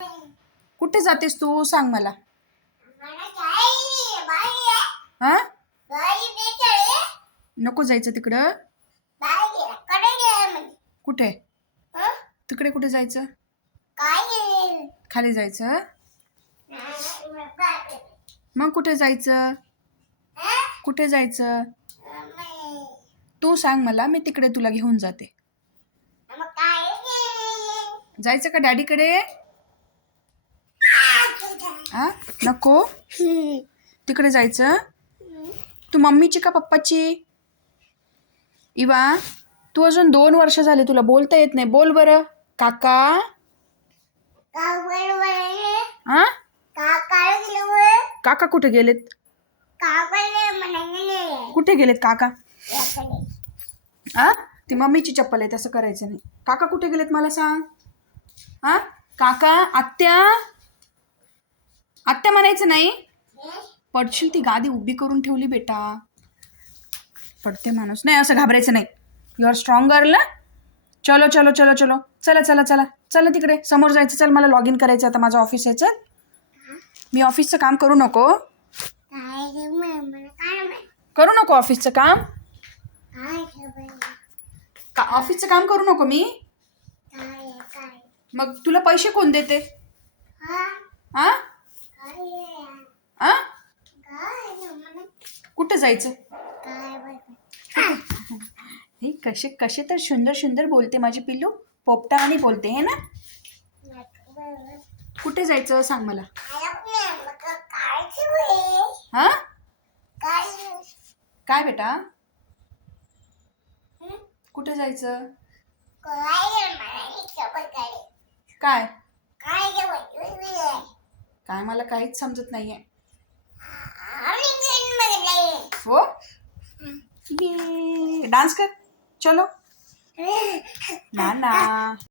कुठे जातेस तू सांग मला. हा नको जायचं तिकडं. कुठे तिकडे कुठे जायचं. खाली जायचं. मग कुठे जायचं. कुठे जायचं तू सांग मला. मी तिकडे तुला घेऊन जाते. जायचं का डॅडीकडे. हा नको तिकडे जायचं. तू मम्मीची का पप्पाची. इवा तू अजून 2 वर्ष झाले तुला बोलता येत नाही. बोल बरं काका. हा काका कुठे गेलेत. कुठे गेलेत काका. हा ती मम्मीची चप्पल आहे. तसं करायचं नाही. काका कुठे गेलेत मला सांग. हा काका. आत्या. आत्या म्हणायचं नाही. पडशील. ती गादी उभी करून ठेवली बेटा. पडते माणूस. नाही असं घाबरायचं नाही. You are strong girl. चलो चलो चलो चलो. चला चला चला चला तिकडे समोर जायचं. चल मला लॉग इन करायचं आता. माझं ऑफिस आहे. चल. मी ऑफिसचं काम करू नको. करू नको ऑफिसचं काम. ऑफिसचं काम करू नको मी. मग तुला पैसे कोण देते. हा कुठे जायचं. हे कसे कसे तर सुंदर सुंदर बोलते माझी पिल्लू. पोपटावानी बोलते है ना. कुठे जायचं सांग मला. हा काय बेटा. कुठे जायचं. काय काय मला काहीच समजत नाहीये. हो डान्स कर. चलो ना ना.